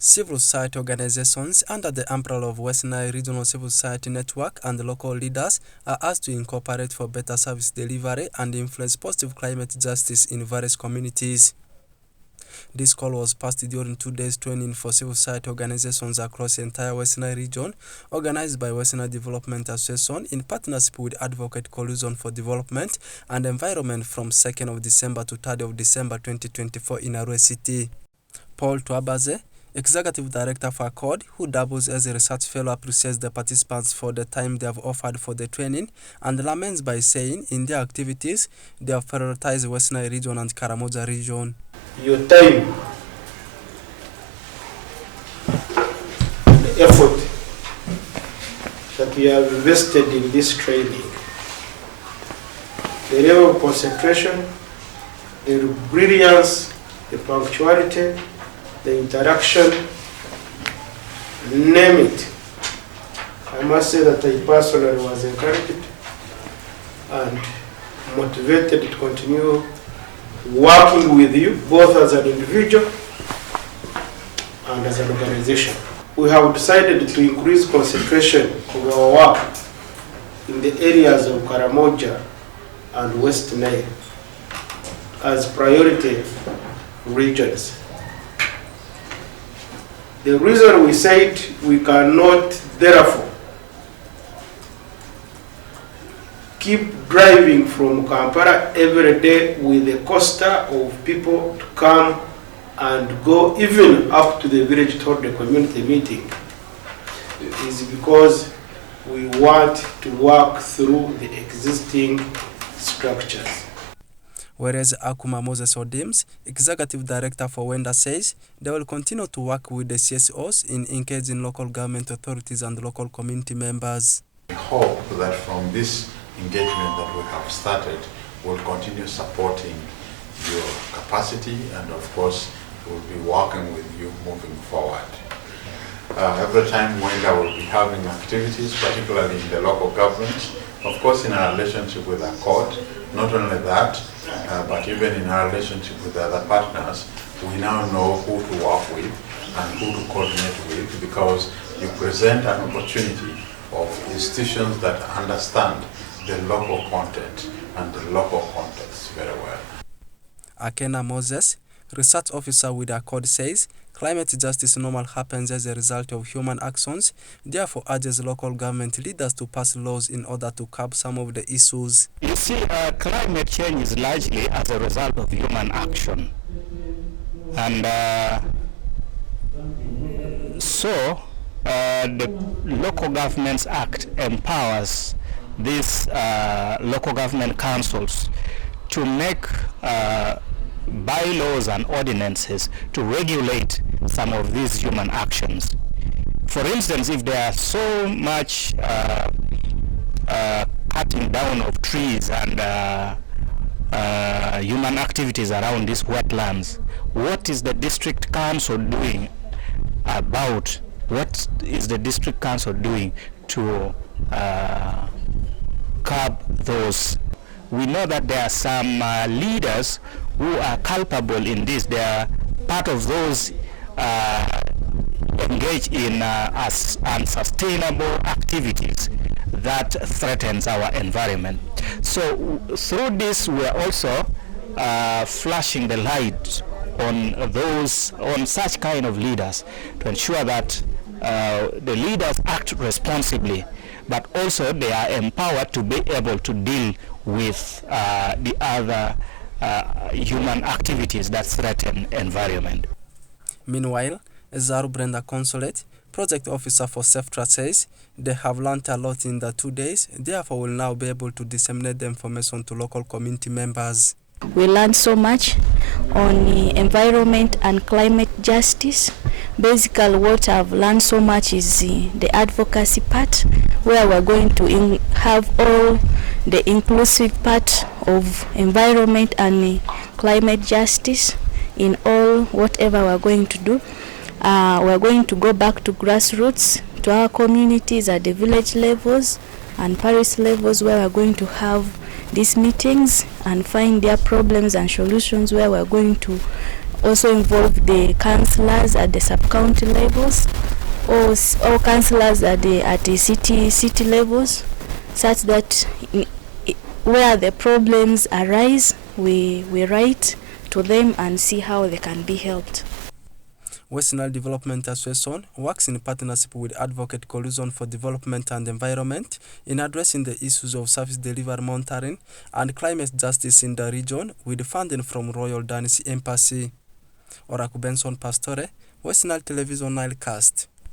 Civil society organizations under the umbrella of Western Nile Regional Civil Society Network and the local leaders are asked to incorporate for better service delivery and influence positive climate justice in various communities. This call was passed during 2 days training for civil society organizations across the entire Western Nile region, organized by Western Nile Development Association in partnership with Advocate Coalition for Development and Environment from 2nd of December to 3rd of December 2024 in Arua City. Paul Twabaze, Executive Director for URGED, who doubles as a research fellow, appreciates the participants for the time they have offered for the training and laments by saying in their activities they have prioritized Western Nile region and Karamoja region. Your time and the effort that we have invested in this training, the level of concentration, the brilliance, the punctuality, the interaction, name it. I must say that I personally was encouraged and motivated to continue working with you, both as an individual and as an organization. We have decided to increase concentration of our work in the areas of Karamoja and West Nile as priority regions. The reason we said we cannot, therefore, keep driving from Kampala every day with a coaster of people to come and go even up to the village to hold the community meeting is because we want to work through the existing structures. Whereas Akuma Moses Odims, Executive Director for Wenda, says they will continue to work with the CSOs in engaging local government authorities and local community members. We hope that from this engagement that we have started, we'll continue supporting your capacity, and of course we'll be working with you moving forward. Every time Wenda will be having activities, particularly in the local government, of course in our relationship with our court, not only that, but even in our relationship with the other partners, we now know who to work with and who to coordinate with, because you present an opportunity of institutions that understand the local content and the local context very well. Akena Moses, Research Officer with URGED, says climate justice normal happens as a result of human actions, therefore urges local government leaders to pass laws in order to curb some of the issues. You see, climate change is largely as a result of human action. And so the Local Governments Act empowers these local government councils to make bylaws and ordinances to regulate some of these human actions. For instance, if there are so much cutting down of trees and human activities around these wetlands, what is the district council doing about, what is the district council doing to curb those? We know that there are some leaders who are culpable in this. They are part of those engaged in unsustainable activities that threatens our environment. So through this, we are also flashing the light on those, on such kind of leaders, to ensure that the leaders act responsibly, but also they are empowered to be able to deal with the other human activities that threaten environment. Meanwhile, Zaru Brenda Consulate, Project Officer for SEFTRA, says they have learned a lot in the 2 days, therefore will now be able to disseminate the information to local community members. We learned so much on environment and climate justice. Basically, what I've learned so much is the advocacy part, where we're going to have all the inclusive part of environment and climate justice in all whatever we're going to do. We're going to go back to grassroots, to our communities at the village levels and parish levels, where we're going to have these meetings and find their problems and solutions, where we're going to also involve the councillors at the sub-county levels, or councillors at the city levels, such that where the problems arise, we write to them and see how they can be helped. West Nile Development Association works in partnership with Advocate Coalition for Development and Environment in addressing the issues of service delivery monitoring and climate justice in the region with funding from Royal Danish Embassy. Oraku Benson Pastore, West Nile Television Nilecast.